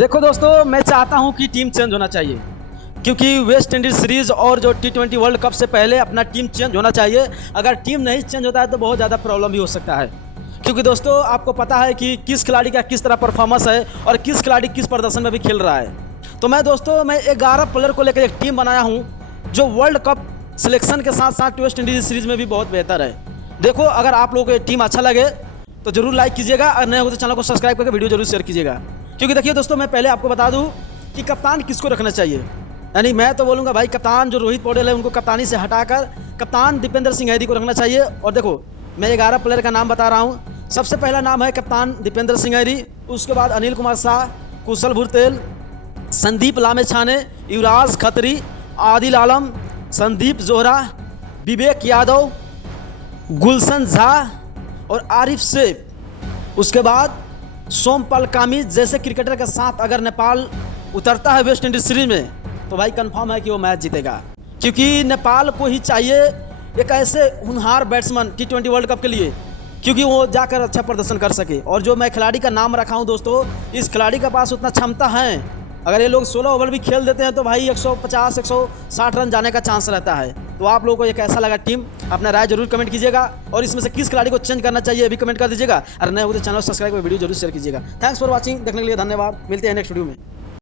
देखो दोस्तों, मैं चाहता हूं कि टीम चेंज होना चाहिए, क्योंकि वेस्ट इंडीज सीरीज़ और जो T20 वर्ल्ड कप से पहले अपना टीम चेंज होना चाहिए। अगर टीम नहीं चेंज होता है तो बहुत ज़्यादा प्रॉब्लम भी हो सकता है, क्योंकि दोस्तों आपको पता है कि किस खिलाड़ी का किस तरह परफॉर्मेंस है और किस खिलाड़ी किस प्रदर्शन में भी खेल रहा है। तो मैं 11 प्लेयर को लेकर एक टीम बनाया हूँ जो वर्ल्ड कप सिलेक्शन के साथ साथ वेस्ट इंडीज सीरीज़ में भी बहुत बेहतर है। देखो, अगर आप लोगों को ये टीम अच्छा लगे तो जरूर लाइक कीजिएगा और नए हो तो चैनल को सब्सक्राइब करके वीडियो जरूर शेयर कीजिएगा। क्योंकि देखिए दोस्तों, मैं पहले आपको बता दूं कि कप्तान किसको रखना चाहिए। यानी मैं तो बोलूँगा भाई, कप्तान जो रोहित पौडेल है उनको कप्तानी से हटाकर कप्तान दीपेंद्र सिंह हैरी को रखना चाहिए। और देखो, मैं 11 प्लेयर का नाम बता रहा हूँ। सबसे पहला नाम है कप्तान दीपेंद्र सिंह हैरी, उसके बाद अनिल कुमार शाह, कुशल भुरतेल, संदीप लामेछाने, युवराज खत्री, आदिल आलम, संदीप जोहरा, विवेक यादव, गुलशन झा और आरिफ शेख। उसके बाद सोमपाल कामी जैसे क्रिकेटर के साथ अगर नेपाल उतरता है वेस्ट इंडीज सीरीज में तो भाई कंफर्म है कि वो मैच जीतेगा, क्योंकि नेपाल को ही चाहिए एक ऐसे होनहार बैट्समैन T20 वर्ल्ड कप के लिए, क्योंकि वो जाकर अच्छा प्रदर्शन कर सके। और जो मैं खिलाड़ी का नाम रखा हूँ दोस्तों, इस खिलाड़ी के पास उतना क्षमता है। अगर ये लोग 16 ओवर भी खेल देते हैं तो भाई 150-160 रन जाने का चांस रहता है। तो आप लोगों को ये कैसा लगा टीम, अपना राय जरूर कमेंट कीजिएगा और इसमें से किस खिलाड़ी को चेंज करना चाहिए अभी कमेंट कर दीजिएगा। और नए हो तो चैनल सब्सक्राइब कर वीडियो जरूर शेयर कीजिएगा। थैंक्स फॉर वॉचिंग, देखने के लिए धन्यवाद। मिलते हैं नेक्स्ट वीडियो में।